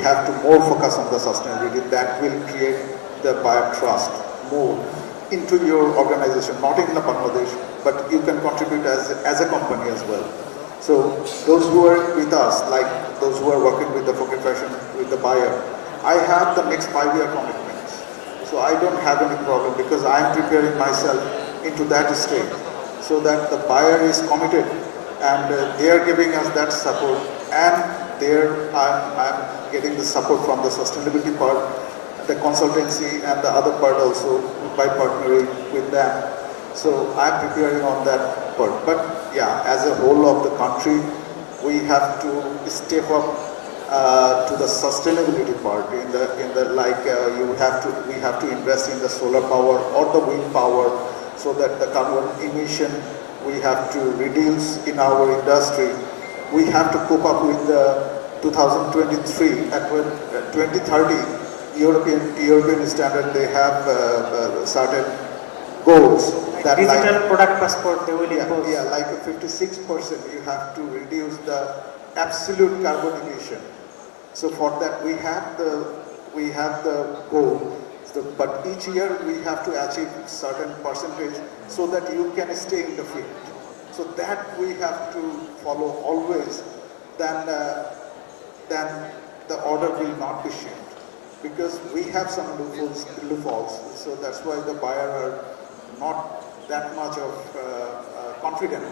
have to more focus on the sustainability. That will create the buyer trust more into your organization, not in the Bangladesh, but you can contribute as, as a company as well. So those who are with us, like those who are working with the Focus Fashion, with the buyer, I have the next five-year commitments. So I don't have any problem because I am preparing myself into that state so that the buyer is committed and uh, they are giving us that support and there I'm, I'm getting the support from the sustainability part, the consultancy and the other part also by partnering with them. So I'm preparing on that part. But yeah, as a whole of the country, we have to step up uh, to the sustainability part in the in the like uh, you have to we have to invest in the solar power or the wind power so that the carbon emission we have to reduce in our industry we have to cope up with the 2023 at uh, 2030 European European standard they have uh, uh, certain goals that like- Digital product passport they will yeah, impose. yeah, like 56% you have to reduce the absolute carbon emission. So for that we have the we have the goal, So, but each year we have to achieve certain percentage so that you can stay in the field. So that we have to follow always. Then uh, then the order will not be shipped because we have some loopholes, loopholes. So that's why the buyer are not that much of uh, uh, confident.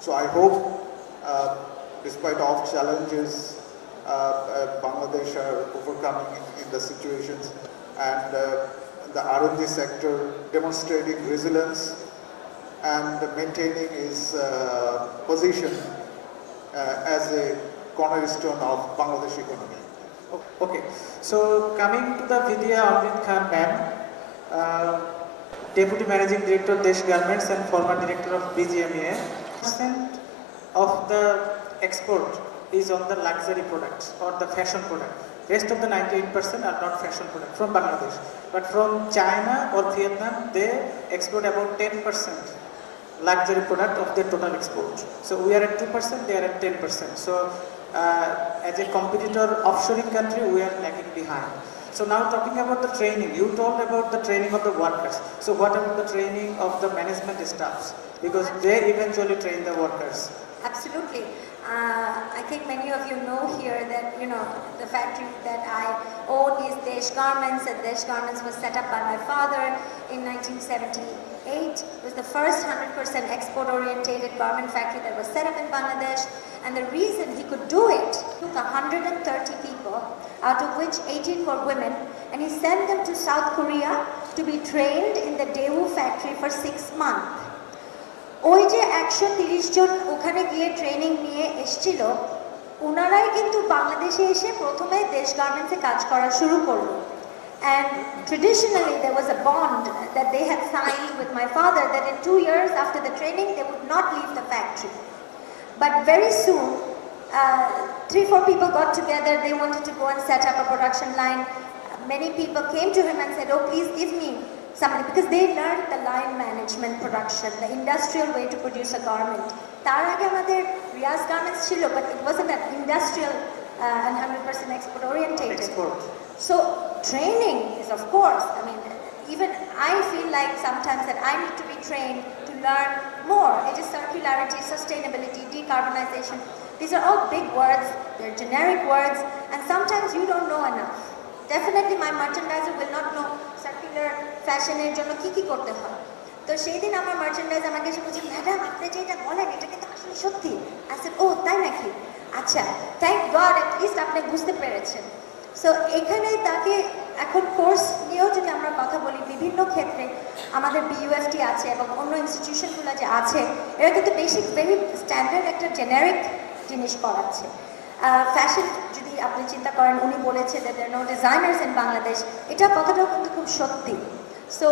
So I hope, uh, despite all challenges, uh, uh, Bangladesh are overcoming in, in the situations and the R&D sector demonstrating resilience and maintaining its uh, position uh, as a cornerstone of Bangladesh economy. Okay, so coming to the Vidya Amrit Khan ma'am, uh, Deputy Managing Director Desh Garments and former Director of BGMEA, percent of the export is on the luxury products or the fashion product. Rest of the 98% are not fashion product from Bangladesh. But from China or Vietnam, they export about 10% luxury product of their total export. So we are at 2%, they are at 10%. So uh, as a competitor offshoring country, we are lagging behind. So now talking about the training, you told about the training of the workers. So what about the training of the management staffs? Because they eventually train the workers. Absolutely. Uh, I think many of you know here that, you know, the factory that I own is Desh Garments and Desh Garments was set up by my father in 1978. It was the first 100% export orientated garment factory that was set up in Bangladesh. And the reason he could do it took 130 people, out of which 18 were women, and he sent them to South Korea to be trained in the Daewoo factory for six months. ওই যে একশো তিরিশ জন ওখানে গিয়ে training নিয়ে এসছিল ওনারাই কিন্তু বাংলাদেশে এসে প্রথমে দেশ গার্মেন্টসে কাজ করা শুরু করলো And traditionally, there was a bond that they had signed with my father that in two years after the training, they would not leave the factory. But very soon, uh, three, four people got together. They wanted to go and set up a production line. Many people came to him and said, Oh, please give me somebody, because they learned the line management production, the industrial way to produce a garment. তার আগে আমাদের Riaz garments ছিল, but it wasn't an industrial uh, and 100% export orientated. Export. So training is of course, I mean, even I feel like sometimes that I need to be trained to learn more. It is circularity, sustainability, decarbonization. These are all big words, they're generic words, and sometimes you don't know enough. Definitely my merchandiser will not know circular ফ্যাশনের জন্য কি কি করতে হয় তো সেই দিন আমার মার্চেন্ডাইজ আমাকে এসে বলছে ম্যাডাম আপনি যে এটা বলেন এটা কিন্তু আসলে সত্যি আচ্ছা ও তাই নাকি আচ্ছা থ্যাংক গড অ্যাট লিস্ট আপনি বুঝতে পেরেছেন সো এখানে তাকে এখন কোর্স নিয়েও যদি আমরা কথা বলি, বিভিন্ন ক্ষেত্রে আমাদের বিইউএফটি আছে এবং অন্য ইনস্টিটিউশনগুলো যে আছে, এরা কিন্তু বেসিক ভেরি স্ট্যান্ডার্ড একটা জেনারিক জিনিস করাচ্ছে ফ্যাশন যদি আপনি চিন্তা করেন, উনি বলেছে যে there no designers in Bangladesh এটা কথাটাও কিন্তু খুব সত্যি। So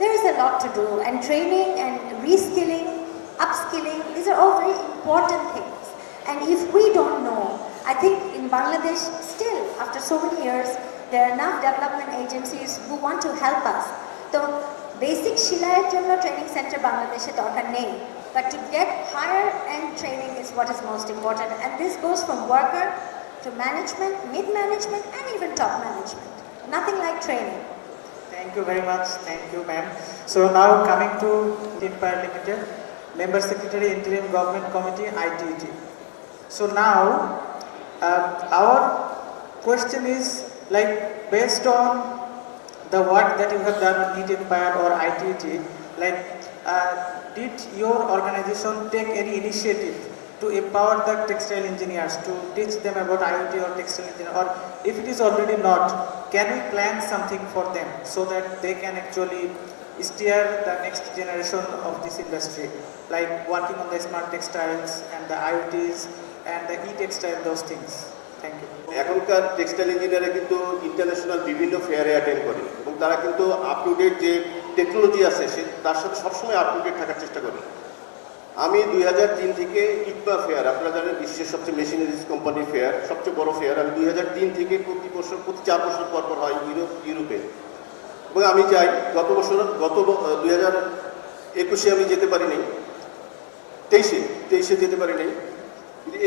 there is a lot to do and training and reskilling, upskilling, these are all very important things. And if we don't know, i think in bangladesh still after so many years there are enough development agencies who want to help us তো basic সেলাইয়ের জন্য training centre বাংলাদেশে দরকার নেই but to get higher and training is what is most important and this goes from worker to management, mid-management and even top management. Nothing like training. Thank you very much. Thank you, ma'am. So now coming to Empire Limited, Member Secretary Interim Government Committee, ITET. So now uh, our question is like based on the work that you have done on Need Empire or ITET, like uh, did your organization take any initiative to empower the textile engineers to teach them about IoT or textile engineering or if it is already not, can we plan something for them so that they can actually steer the next generation of this industry, like working on the smart textiles and the IoTs and the e-textile, those things. এখনকার textile ইঞ্জিনিয়াররা কিন্তু international বিভিন্ন ফেয়ারে attend করে এবং তারা কিন্তু up to date যে technology আছে, সে তার সাথে সবসময় আপ টু ডেট থাকার চেষ্টা করে। আমি দুই হাজার তিন থেকে ইটমা ফেয়ার আপনারা জানেন বিশ্বের সবচেয়ে মেশিনারিজ কোম্পানির ফেয়ার সবচেয়ে বড় ফেয়ার আমি দুই হাজার তিন থেকে প্রতি বছর, প্রতি চার বছর পর পর হয় ইউরোপ ইউরোপে এবং আমি যাই, গত বছর, গত দুই হাজার একুশে আমি যেতে পারিনি, তেইশে তেইশে যেতে পারিনি।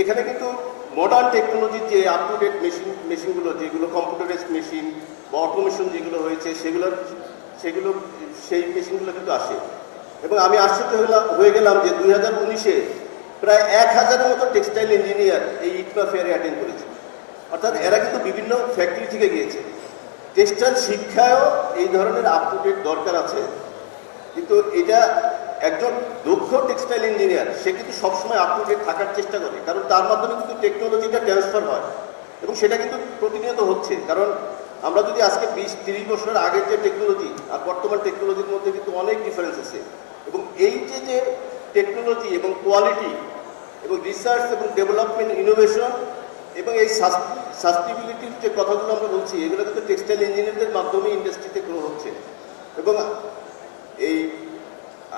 এখানে কিন্তু মডার্ন টেকনোলজির যে আপ টু ডেট মেশিন মেশিনগুলো যেগুলো কম্পিউটারাইজ মেশিন বা অটোমেশন যেগুলো হয়েছে, সেগুলোর, সেগুলো, সেই মেশিনগুলো কিন্তু আসে। এবং আমি আশ্চর্য হলাম হয়ে গেলাম যে দুই হাজার উনিশে প্রায় এক হাজারের মতো টেক্সটাইল ইঞ্জিনিয়ার এই ইটমা ফেয়ারে অ্যাটেন্ড করেছে। অর্থাৎ এরা কিন্তু বিভিন্ন ফ্যাক্টরি থেকে গিয়েছে। টেক্সটাইল শিক্ষায়ও এই ধরনের আপ টু ডেট দরকার আছে। কিন্তু এটা একজন দক্ষ টেক্সটাইল ইঞ্জিনিয়ার সে কিন্তু সবসময় আপ টু ডেট থাকার চেষ্টা করে, কারণ তার মাধ্যমে কিন্তু টেকনোলজিটা ট্রান্সফার হয়। এবং সেটা কিন্তু প্রতিনিয়ত হচ্ছে, কারণ আমরা যদি আজকে বিশ তিরিশ বছর আগের যে টেকনোলজি আর বর্তমান টেকনোলজির মধ্যে কিন্তু অনেক ডিফারেন্স আছে। এবং এই যে যে টেকনোলজি এবং কোয়ালিটি এবং রিসার্চ এবং ডেভেলপমেন্ট ইনোভেশন এবং এই সাস্টেবিলিটির যে কথাগুলো আমরা বলছি, এগুলো কিন্তু টেক্সটাইল ইঞ্জিনিয়ারদের মাধ্যমে ইন্ডাস্ট্রিতে গ্রো হচ্ছে। এবং এই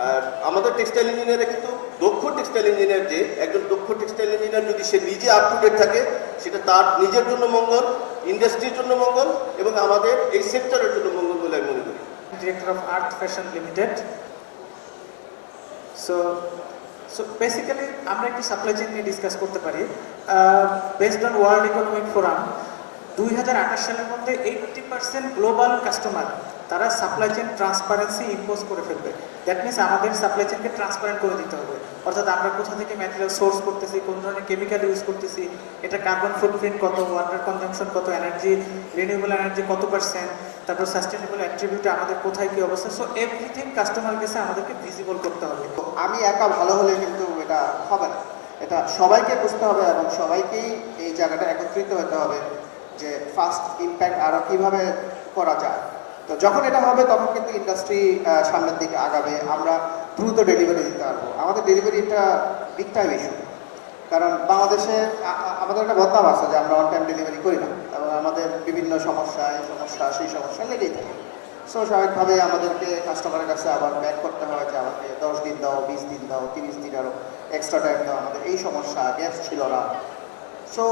আর আমাদের টেক্সটাইল ইঞ্জিনিয়ারে কিন্তু দক্ষ টেক্সটাইল ইঞ্জিনিয়ার যে একজন দক্ষ টেক্সটাইল ইঞ্জিনিয়ার যদি সে নিজে আপ টু ডেট থাকে সেটা তার নিজের জন্য মঙ্গল ইন্ডাস্ট্রির জন্য মঙ্গল এবং আমাদের এই সেক্টরের জন্য মঙ্গল বলে আমি মনে করি Director of Art Fashion Limited. So, so basically আমরা একটু সাপ্লাই চেইন নিয়ে ডিসকাস করতে পারি based on world economic forum দুই হাজার আঠাশ সালের মধ্যে এইটটি পার্সেন্ট গ্লোবাল কাস্টমার তারা সাপ্লাই চেইন ট্রান্সপারেন্সি ইম্পোজ করে ফেলবে। দ্যাট মিনস আমাদের সাপ্লাই চেইনকে ট্রান্সপারেন্ট করে দিতে হবে। অর্থাৎ আমরা কোথা থেকে ম্যাটেরিয়াল সোর্স করতেছি, কোন ধরনের কেমিক্যাল ইউজ করতেছি, এটা কার্বন ফুটপ্রিন্ট কত ওয়াটার কনজাম্পশন কত এনার্জি রিনিউয়েবল এনার্জি কত পার্সেন্ট তারপর সাস্টেনেবল অ্যাট্রিবিউট আমাদের কোথায়, কি অবস্থা? সো এভরিথিং কাস্টমার কাছে আমাদেরকে ভিজিবল করতে হবে। তো আমি একা ভালো হলে কিন্তু এটা হবে না। এটা সবাইকে বুঝতে হবে এবং সবাইকেই এই জায়গাটা একত্রিত হতে হবে যে ফার্স্ট ইম্প্যাক্ট আরও কীভাবে করা যায়। তো যখন এটা হবে, তখন কিন্তু ইন্ডাস্ট্রি সামনের দিকে আগাবে। আমরা দ্রুত ডেলিভারি দিতে পারব। আমাদের ডেলিভারিটা বিগ টাইম ইস্যু কারণ বাংলাদেশে আমাদের একটা বদনাম আছে যে আমরা অন টাইম ডেলিভারি করি না। এবং আমাদের বিভিন্ন সমস্যা সমস্যা, সেই সমস্যা লেগেই থাকে। সো স্বাভাবিকভাবে আমাদেরকে কাস্টমারের কাছে আবার ব্যাক করতে হয় যে আমাকে দশ দিন দাও, বিশ দিন দাও, তিরিশ দিন আরও এক্সট্রা টাইম দাও। আমাদের এই সমস্যা গ্যাস ছিল না। সো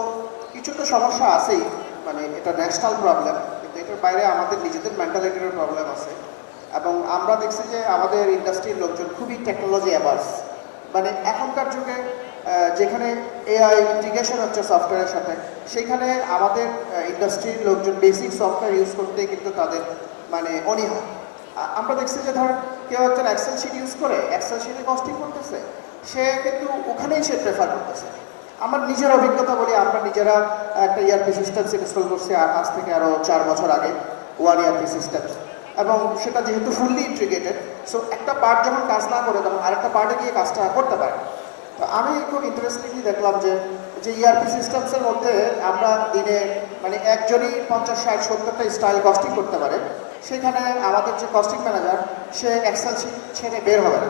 কিছু তো সমস্যা আছেই। মানে এটা ন্যাশনাল প্রবলেম কিন্তু এটার বাইরে আমাদের নিজেদের মেন্টালিটিরও প্রবলেম আছে। এবং আমরা দেখছি যে আমাদের ইন্ডাস্ট্রির লোকজন খুবই টেকনোলজি অ্যাভার্স মানে এখনকার যুগে যেখানে এআই ইন্টিগ্রেশন হচ্ছে সফটওয়্যারের সাথে, সেখানে আমাদের ইন্ডাস্ট্রির লোকজন বেসিক সফটওয়্যার ইউজ করতে কিন্তু তাদের মানে অনীহা। আমরা দেখছি যে ধর, কেউ একজন এক্সেল শিট ইউজ করে এক্সেল শিটে কস্টিং করতেছে, সে কিন্তু ওখানেই সে প্রেফার করতেছে। আমার নিজের অভিজ্ঞতা বলি, আমরা নিজেরা একটা ইয়ারপি সিস্টেম ইনস্টল করছি আজ থেকে আরও চার বছর আগে ওয়ান ইয়ারপি সিস্টেম এবং সেটা যেহেতু ফুললি ইন্ট্রিগেটেড সো একটা পার্ট যখন কাজ না করে, তখন আরেকটা পার্টে গিয়ে কাজটা করতে পারে। তো আমি খুব ইন্টারেস্টিংলি দেখলাম যে যে E ইআরপি সিস্টেমসের মধ্যে আমরা দিনে মানে একজনই পঞ্চাশ, ষাট, সত্তরটা স্টাইল কস্টিং করতে পারে। সেখানে আমাদের যে কস্টিং ম্যানেজার সে এক্সেল ছেড়ে বের হবে না।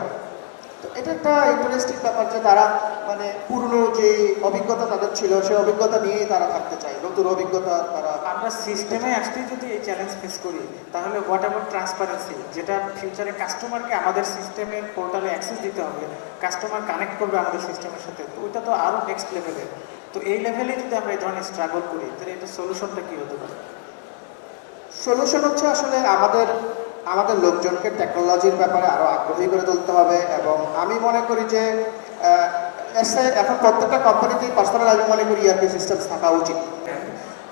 তো এটা একটা ইন্টারেস্টিং ব্যাপার যে তারা মানে পুরনো যে অভিজ্ঞতা তাদের ছিল সেই অভিজ্ঞতা নিয়েই তারা থাকতে চায় নতুন অভিজ্ঞতা তারা আমরা সিস্টেমে আসতেই যদি এই চ্যালেঞ্জ ফেস করি তাহলে হোয়াট অ্যাবাউট ট্রান্সপারেন্সি যেটা ফিউচারে কাস্টমারকে আমাদের সিস্টেমের পোর্টালে অ্যাক্সেস দিতে হবে কাস্টমার কানেক্ট করবে আমাদের সিস্টেমের সাথে তো ওইটা তো আরও নেক্সট লেভেলের তো এই লেভেলে যদি আমরা এই ধরনের স্ট্রাগল করি তাহলে এটা সলিউশনটা কী হতে পারে? সলিউশন হচ্ছে আসলে আমাদের আমাদের লোকজনকে টেকনোলজির ব্যাপারে আরও আগ্রহী করে তুলতে হবে এবং আমি মনে করি যে এসে এখন প্রত্যেকটা কোম্পানিতেই পার্সোনাল আমি মনে করি ইআরপি সিস্টেম থাকা উচিত।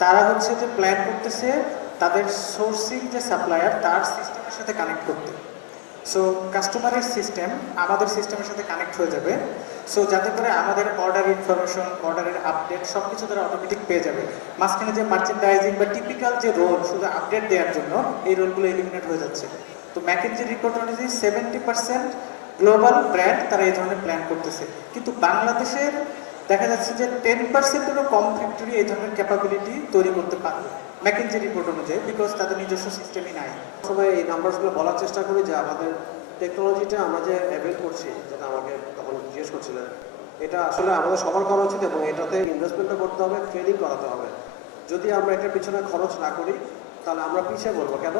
তারা হচ্ছে যে প্ল্যান করতেছে তাদের সোর্সিং যে সাপ্লায়ার তার সিস্টেমের সাথে কানেক্ট করতে। সো কাস্টমারের সিস্টেম আমাদের সিস্টেমের সাথে কানেক্ট হয়ে যাবে। সো যাতে করে আমাদের অর্ডার ইনফরমেশন অর্ডারের আপডেট সব কিছু তারা অটোমেটিক পেয়ে যাবে। মাঝখানে যে মার্চেন্ডাইজিং বা টিপিক্যাল যে রোল শুধু আপডেট দেওয়ার জন্য এই রোলগুলো এলিমিনেট হয়ে যাচ্ছে। তো ম্যাকেনজির রিপোর্ট অনুযায়ী সেভেন্টি পার্সেন্ট গ্লোবাল ব্র্যান্ড তারা এই ধরনের প্ল্যান করতেছে। কিন্তু বাংলাদেশের দেখা যাচ্ছে যে টেন পার্সেন্টেরও কম ফ্যাক্টরি এই ধরনের ক্যাপাবিলিটি তৈরি করতে পারবে ম্যাকেনজি রিপোর্ট অনুযায়ী বিকজ তাদের নিজস্ব সিস্টেমই নাই। সবাই এই নাম্বারসগুলো বলার চেষ্টা করি যে আমাদের টেকনোলজিটা আমরা যে অ্যাভেল করছি, যেটা আমাকে তখন জিজ্ঞেস করছিলেন এটা আসলে আমাদের সবার করা উচিত এবং এটাতে ইনভেস্টমেন্টও করতে হবে ট্রেনিং করাতে হবে। যদি আমরা এটার পিছনে খরচ না করি, তাহলে আমরা পিছিয়ে বলব? কেন?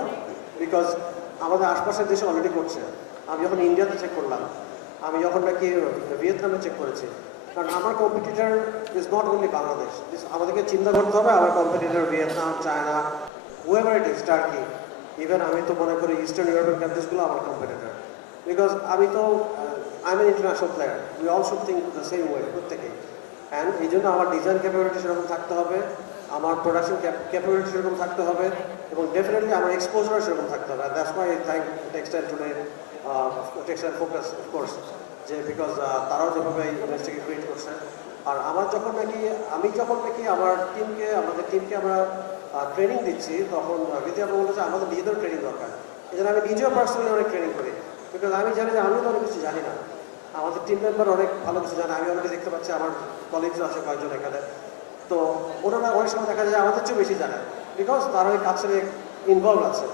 বিকজ আমাদের আশপাশের দেশে অলরেডি করছে। আমি যখন ইন্ডিয়াতে চেক করলাম, আমি যখন নাকি ভিয়েতনামে চেক করেছি, কারণ আমার competitor is not only Bangladesh আমাদেরকে চিন্তা করতে হবে, আমার competitor Vietnam, China, whoever it is Turkey even আমি তো মনে করি ইস্টার্ন ইউরোপিয়ান কান্ট্রিজগুলো আমার কম্পিটিটর বিকজ আমি তো I am international player we all should think the same way প্রত্যেকেই। অ্যান্ড এই জন্য আমার ডিজাইন ক্যাপাবিলিটি সেরকম থাকতে হবে, আমার প্রোডাকশন ক্যাপাবিলিটি সেরকম থাকতে হবে, এবং ডেফিনেটলি আমার এক্সপোজার সেরকম থাকতে হবে that's why thank textile today textile focus of course যে বিকজ তারাও যেভাবে এই ইন্ডাস্ট্রিকে ক্রিয়েট করছে। আর আমার যখন নাকি, আমি যখন নাকি আমার টিমকে আমাদের টিমকে আমরা ট্রেনিং দিচ্ছি, তখন বিদ্যা বলল যে আমাদের নিজেদের ট্রেনিং দরকার। এই জন্য আমি নিজেও পার্সোনালি অনেক ট্রেনিং করি। বিকজ আমি জানি যে আমি তো অনেক কিছু জানি না। আমাদের টিম মেম্বার অনেক ভালো কিছু জানে। আমি অনেকে দেখতে পাচ্ছি আমার কলিগস আছে কয়েকজন এখানে। তো ওনারা অনেক সময় দেখা যায় আমাদের চেয়ে বেশি জানে। বিকজ তারা ওই কাজের ইনভলভ আছে।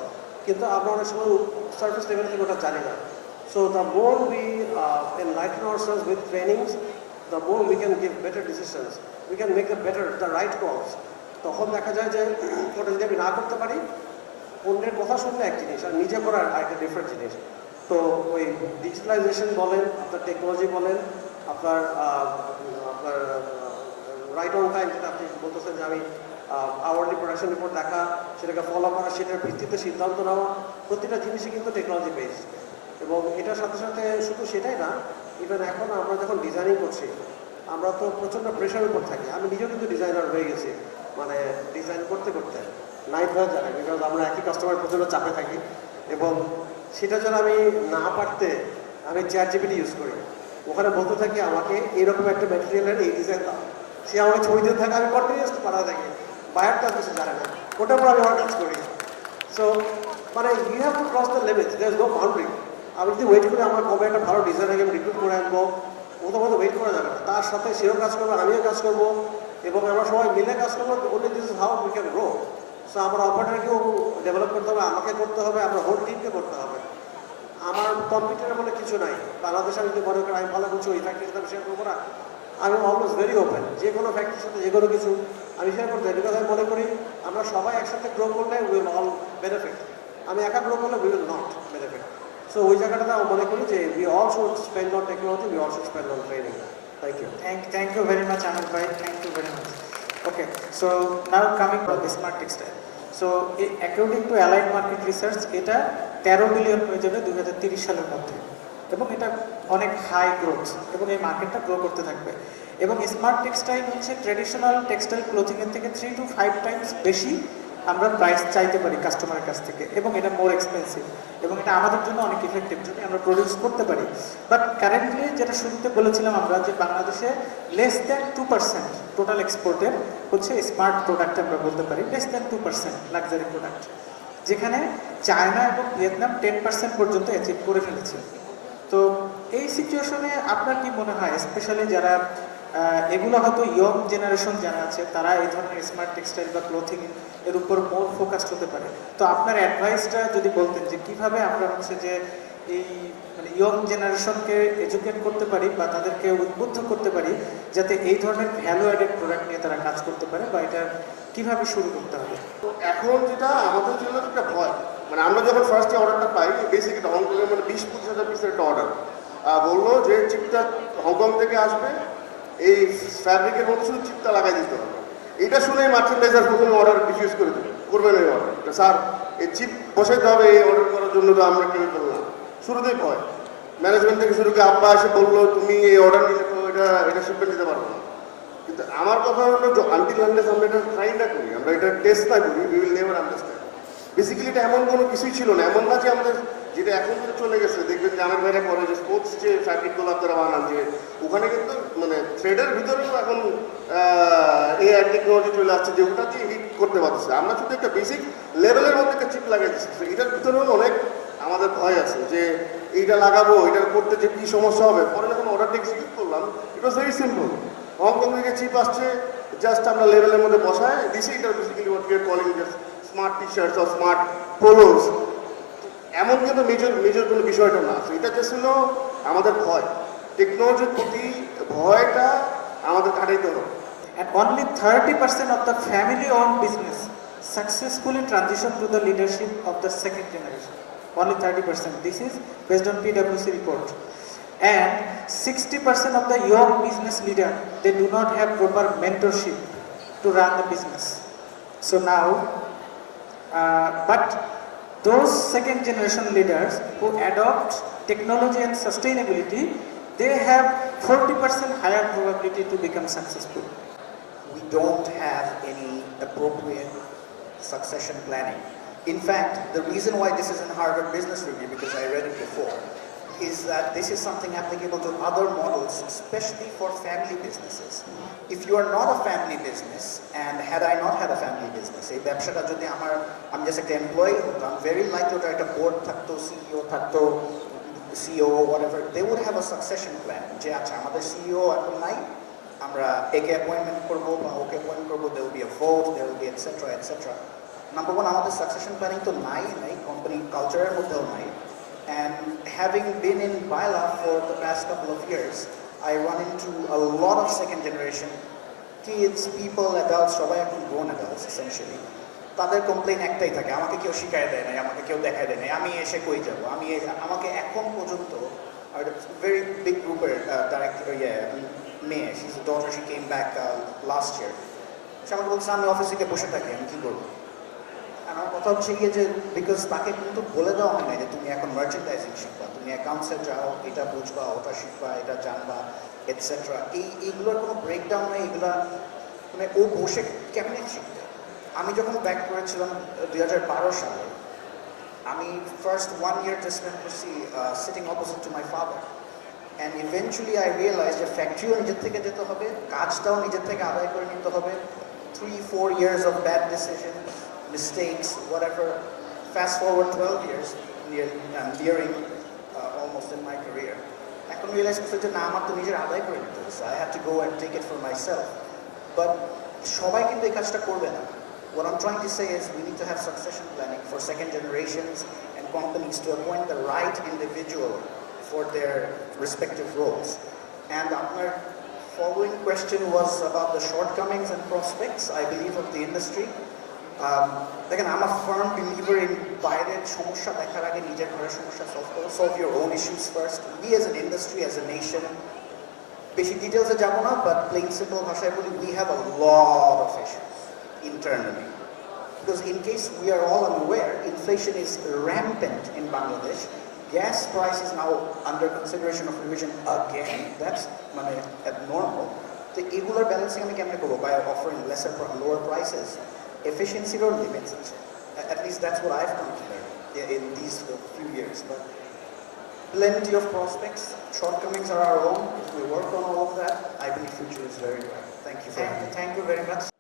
কিন্তু আমরা অনেক সময় সার্ভিস লেভেল থেকে ওটা জানি না। So the more we enlighten ourselves with trainings, the more we can give better decisions. We can make the better, the right calls. তখন দেখা যায় যে, ওটা যদি আমি না করতে পারি, অন্যের কথা শুনলে এক জিনিস, আর নিজে করার আরেকটা ডিফারেন্ট জিনিস। তো ওই ডিজিটালাইজেশন বলেন, আপনার টেকনোলজি বলেন, আপনার আপনার রাইট অন টাইম যেটা আপনি বলতেছেন যে আমি আওয়ারলি প্রোডাকশন রিপোর্ট দেখা, সেটাকে ফলো করা, সেটার ভিত্তিতে সিদ্ধান্ত নেওয়া, প্রতিটা জিনিসই কিন্তু টেকনোলজি বেসড এবং এটার সাথে সাথে শুধু সেটাই না ইভেন এখন আমরা যখন ডিজাইনিং করছি, আমরা তো প্রচণ্ড প্রেশার উপর থাকি। আমি নিজেও কিন্তু ডিজাইনার হয়ে গেছি মানে ডিজাইন করতে করতে। নাইট হয়ে যায় বিকজ আমরা একই কাস্টমার প্রচণ্ড চাপে থাকি। এবং সেটা যেন আমি না পারতে, আমি চেয়ার জিপিটি ইউজ করি। ওখানে বলতে থাকি, আমাকে এরকম একটা ম্যাটেরিয়ালের এই ডিজাইন দাও। সে আমাকে ছবি দিতে থাকে, আমি কন্টিনিউস পাঠাতে থাকি। বাইরটা কিছু জানে না। আমি আমার কাজ করি। সো মানে you have to cross the limit there no boundary আমি যদি ওয়েট করে, আমার কবে একটা ভালো ডিজাইনারকে আমি রিক্রুট করে আনব। ও তো আমাদের ওয়েট করা যাবে না। তার সাথে সেও কাজ করবে, আমিও কাজ করব। এবং আমরা সবাই মিলে কাজ করব only this is how we can grow so আমার অপারেটরকেও ডেভেলপ করতে হবে, আমাকে করতে হবে, আমরা হোল টিমকে করতে হবে। আমার কম্পিউটারে বলে কিছু নাই। বাংলাদেশে আমি যদি মনে করি আমি ভালো কিছু ওই ফ্যাক্টরির সাথে শেয়ার করব না, আমি অলওয়েজ ভেরি ওপেন যে কোনো ফ্যাক্টরির সাথে যে কোনো কিছু। আমি শেয়ার করতে বিকজ আমি মনে করি আমরা সবাই একসাথে গ্রো করলে উইল অল বেনিফিট আমি একা গ্রো করলে উইল নট বেনিফিট সো ওই জায়গাটাতে আমি মনে করি যে we all should spend on technology we all should spend on training thank you Thank, thank you very much, Anand bhai. Thank you very much. Okay, so now coming to the smart textile. I- according to Allied Market Research, এটা তেরো million হয়ে যাবে তিরিশ সালের মধ্যে এবং এটা অনেক হাই গ্রোথ এবং এই মার্কেটটা গ্রো করতে থাকবে। এবং স্মার্ট টেক্সটাইল হচ্ছে ট্রেডিশনাল টেক্সটাইল ক্লোথিংয়ের থেকে থ্রি টু ফাইভ টাইমস বেশি আমরা প্রাইস চাইতে পারি কাস্টমারের কাছ থেকে। এবং এটা মোর এক্সপেন্সিভ এবং এটা আমাদের জন্য অনেক ইফেক্টিভ যদি আমরা প্রডিউস করতে পারি। বাট কারেন্টলি যেটা শুরুতে বলেছিলাম আমরা যে বাংলাদেশে less than two percent total এক্সপোর্টের হচ্ছে স্মার্ট প্রোডাক্ট আমরা বলতে পারি। Less than two percent luxury product যেখানে চায়না এবং ভিয়েতনাম টেন পার্সেন্ট পর্যন্ত অ্যাচিভ করে ফেলেছে। তো এই সিচুয়েশনে আপনার কি মনে হয়? স্পেশালি যারা এগুলো হয়তো ইয়ং জেনারেশন যারা আছে, তারা এই ধরনের স্মার্ট টেক্সটাইল বা ক্লোথিং এর উপর মোর ফোকাস হতে পারে। তো আপনার অ্যাডভাইসটা যদি বলতেন যে কীভাবে আমরা হচ্ছে যে এই মানে ইয়ং জেনারেশনকে এডুকেট করতে পারি বা তাদেরকে উদ্বুদ্ধ করতে পারি, যাতে এই ধরনের ভ্যালু অ্যাডেড প্রোডাক্ট নিয়ে তারা কাজ করতে পারে বা এটা কীভাবে শুরু করতে হবে? তো এখন যেটা আমাদের জন্য একটা ভয় মানে আমরা যখন ফার্স্টে অর্ডারটা পাই বেসিক এটা হংকংয়ের মানে বিশ পঁচিশ হাজার পিসের একটা অর্ডার বলল যে চিপটা হংকং থেকে আসবে, এই ফ্যাব্রিকের মধ্যে শুধু চিপটা লাগাই দিতে হবে। এটা শুনে মার্চেন্ডাইজার প্রথমে অর্ডার রিফিউজ করে দেবে করবেন এই অর্ডার স্যার, এই চিপ বসাইতে হবে, এই অর্ডার করার জন্য তো আমরা কেউ করলাম শুরুতেই ভয়। ম্যানেজমেন্ট থেকে শুরু করে আব্বা এসে বলল, তুমি এই অর্ডার নিলে তো এটা এটা শিপমেন্ট দিতে পারব না। কিন্তু আমার কথা হলো যে আনটিল আনলেস আমরা এটা ট্রাই না করি, আমরা এটা টেস্ট না করি we will never understand basically এটা এমন কোনো কিছুই ছিল না। এমন না যে আমাদের যেটা এখন চলে গেছে। দেখবেন যে আমার ভাইরা করে যে স্পোর্টস যে ফ্যাব্রিকগুলো আপনারা বানান যে, ওখানে কিন্তু মানে থ্রেডের ভিতরেও এখন এআই টেকনোলজি চলে আসছে যে ওটা দিয়ে হিট করতে পারতেছে। আমরা শুধু একটা বেসিক লেভেলের মধ্যে একটা চিপ লাগাই দিচ্ছি এটার ভিতরেও অনেক আমাদের ভয় আছে যে, এইটা লাগাবো এটা করতে যে কী সমস্যা হবে? পরে যখন অর্ডারটা এক্সিকিউট করলাম it was very simple Hong Kong থেকে চিপ আসছে জাস্ট আমরা লেভেলের মধ্যে বসায়, দিছি, এটা basically what we calling just smart T shirts বা স্মার্ট পোলোস এমন কিন্তু মেজর মেজর কোনো বিষয়টা না। এটা যে ছিল আমাদের ভয়। টেকনোলজির প্রতি ভয়টা আমাদের কাটাইতে হবে। Only thirty percent of the family owned business successfully transition to the leadership of the second generation only thirty percent this is based on পিডব্লিউসি report and sixty percent of the young business leader they do not have proper mentorship to run the business so now Uh, but those second generation leaders who adopt technology and sustainability, they have 40% higher probability to become successful. we don't have any appropriate succession planning. In fact, the reason why this is in Harvard Business Review, because I read it before, is that this is something applicable to other models, especially for family businesses. If you are not a family business, and had I not had a family business, এই ব্যবসাটা যদি আমার আমি just একটা employee হতাম very like ওটা একটা board থাকতো সিইও থাকতো CO whatever they would have a succession plan যে আচ্ছা আমাদের সিইও এখন নাই আমরা একে অ্যাপয়েন্টমেন্ট করবো বা ওকে অ্যাপয়েন্ট করবো they will be a vote they will be etcetera etcetera number one আমাদের সাকসেশন প্ল্যানিং তো নাই নাই কোম্পানি কালচারের মধ্যেও নাই and having been in বায়লা for the couple of years I ran in to a lot of second generation kids people adults সবাই এখন grown adults essentially তাদের কমপ্লেন একটাই থাকে, আমাকে কেউ শিখায় দেয় নাই, আমাকে কেউ দেখায় দেয় নাই, আমি এসে কই যাব? আমি আমাকে এখন পর্যন্ত ভেরি বিগ গ্রুপের ডাইরেক্টর ইয়ে মেয়ে she's daughter she came back last year সে আমাকে বলছে আমি অফিসে গিয়ে বসে থাকি, আমি কী করব? আমার কথা হচ্ছে গিয়ে যে বিকজ তাকে কিন্তু বলে দেওয়া হয় না যে, তুমি এখন মার্চেন্ডাইজিং শিখবা, তুমি অ্যাকাউন্টসে যাও, এটা বুঝবা, ওটা শিখবা, এটা জানবা এটসেট্রা এই, এইগুলোর কোনো ব্রেকডাউন নেই, এগুলা মানে ও বসে কেমনে শিখবে? আমি যখন ব্যাক করেছিলাম দুই হাজার বারো সালে, আমি ফার্স্ট ওয়ান ইয়ার স্পেন্ড করছি sitting opposite to my father and eventually I realize যে ফ্যাক্টরিও নিজের থেকে যেতে হবে, কাজটাও নিজের থেকে আদায় করে নিতে হবে three four years of bad decision Mistakes whatever fast forward twelve years nearing almost in my career এখন রিয়েলাইজ করতে যে না আমার তো নিজের আদায় করে নিতে হচ্ছে I have to go and take it for myself but সবাই কিন্তু এই কাজটা করবে না What I'm trying to say is we need to have succession planning for second generations and companies to appoint the right individual for their respective roles. And our following question was about the shortcomings and prospects, I believe, of the industry. Um, দেখেন I'm a firm believer in বাইরের সমস্যা দেখার আগে নিজের ঘরের সমস্যা solve করো solve your own issues first. We as an industry, as a nation, বেশি ডিটেলসে যাব না বাট প্লেন সিম্পল ভাষায় বলি we have a lot of issues internally. Because in case we are all unaware, inflation is rampant in Bangladesh. Gas price is now under consideration of revision again. That's মানে abnormal. তো এগুলোর balancing আমি কেমনে করবো by offering lesser lower prices efficiency or limits. At least that's what I've come to learn in these uh, few years. But plenty of prospects. Shortcomings are our own. If we work on all of that, I believe future is very bright. Thank you very much. Thank you very much.